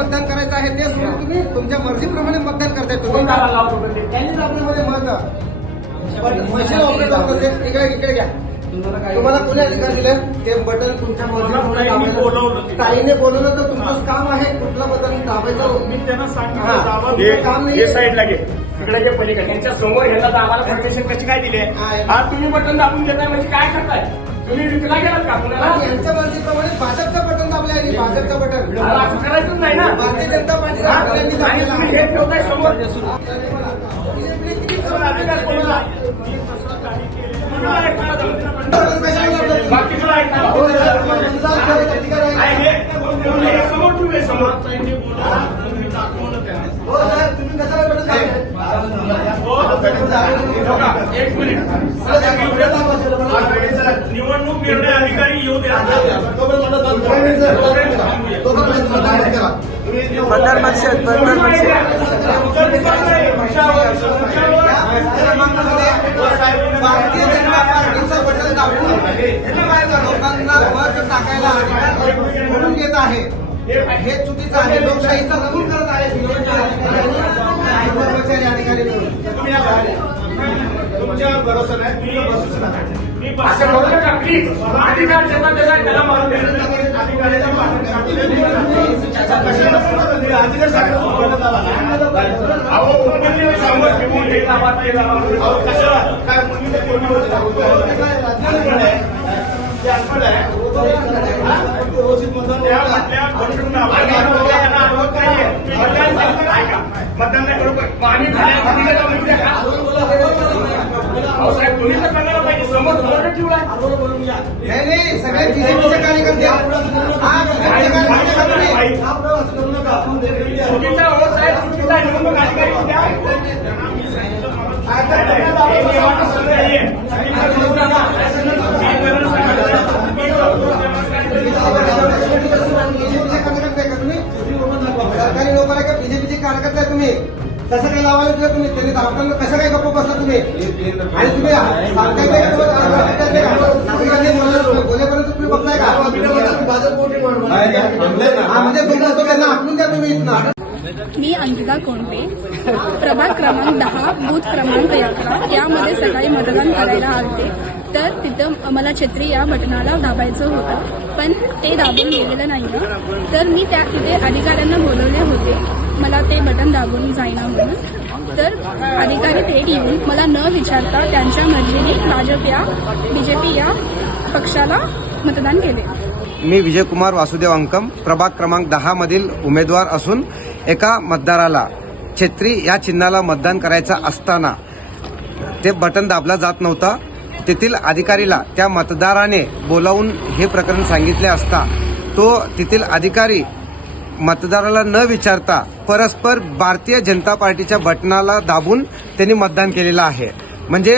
मतदान करायचं आहे ते सोडून तुम्ही तुमच्या मर्जीप्रमाणे मतदान करताय तुम्ही. त्यांनीच आपल्यामध्ये मशीन ऑपरेटर होते. इकडे घ्या. तुम्हाला कोणी अधिकार दिले ते बटन तुमच्या मर्जीप्रमाणे ताईने बोलवलं तर तुमचं काम आहे कुठलं बटन दाबायचं. मी त्यांना सांगितलं काम नाही. साईडला घे तिकडे जे पलीकडे त्यांच्या समोर ह्याला आम्हाला परमिशन कशी काय दिली हा तुम्ही बटन दाबून देताय म्हणजे काय करताय तुम्ही विकला गेलात का कुणाला. यांच्या मर्जीप्रमाणे भाजपचं बटन दाबलं आहे. भाजपचं बटन असं करायचंच नाही ना. भारतीय जनता पार्टीला आणि तुम्ही हे ठेवताय समोर अधिकार कोणाला बाकी तुला समोर ठेवले समोर हो साहेब तुम्ही कशाला बटन एक मिनिट निवडणूक निर्णय अधिकारी येऊ द्या. भारतीय जनता पार्टीचं बटन दाबून लोकांना मत टाकायला म्हणून येत आहे. हे चुकीचं आहे. लोकशाहीचा खून करत आहे कर्मचारी अधिकारी तुमच्यावर भरोसा नाही असं करू नका प्लीज. अधिकार ज्याचा त्याचा त्याला मारून साहेब तुम्ही तर करायला पाहिजे समोर ठेवला. नाही सगळे बीजेपीचे कार्यकर्ते चुकीचा हो साहेब चुकीचा निवडणूक अधिकारी द्या. सरकारी लोकांना का बीजेपीचे कार्यकर्ते आहे तुम्ही कसं काही लावायला दिलं तुम्ही त्यांनी दाखवताना कसं काही गप्प बसला तुम्ही आणि तुम्ही बोलेपर्यंत तुम्ही बघताय का म्हणजे त्यांना आखून द्या तुम्ही इथं. मी अंकिता कोंडे प्रभाग क्रमांक 10 बूथ क्रमांक 11 यामध्ये सकाळी मतदान करायला आलते. तर तिथं मला छत्री या बटनाला दाबायचं होतं पण ते दाबून गेलेलं नाही. तर मी तिथे अधिकाऱ्यांना बोलवले होते मला ते बटन दाबून जाईना म्हणून. तर अधिकारी थेट येऊन मला न विचारता त्यांच्या मर्जीने बीजेपी या पक्षाला मतदान केले. मी विजयकुमार वासुदेव अंकम प्रभाग क्रमांक 10 मधील उमेदवार असून एका मतदाराला छत्री या चिन्हाला मतदान करायचं असताना ते बटन दाबला जात नव्हता. तेथील अधिकारीला त्या मतदाराने बोलावून हे प्रकरण सांगितले असता तो तेथील अधिकारी मतदाराला न विचारता परस्पर भारतीय जनता पार्टीच्या बटनाला दाबून त्यांनी मतदान केलेलं आहे. म्हणजे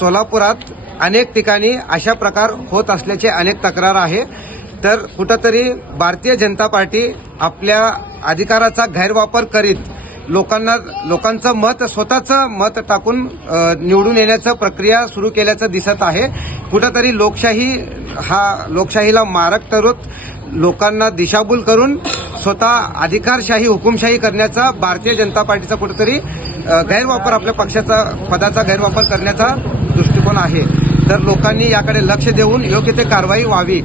सोलापुरात अनेक ठिकाणी अशा प्रकार होत असल्याचे अनेक तक्रार आहे. तर कुठंतरी भारतीय जनता पार्टी आपल्या अधिकाराचा गैरवापर करीत लोकांचं मत स्वतःचं मत टाकून निवडून येण्याचं प्रक्रिया सुरू केल्याचं दिसत आहे. कुठंतरी लोकशाहीला मारक ठरवत लोकांना दिशाभूल करून स्वतः अधिकारशाही हुकुमशाही करण्याचा भारतीय जनता पार्टीचा कुठेतरी गैरवापर आपल्या पक्षाचा पदाचा गैरवापर करण्याचा दृष्टिकोन आहे. तर लोकांनी याकडे लक्ष देऊन योग्य ते कारवाई व्हावी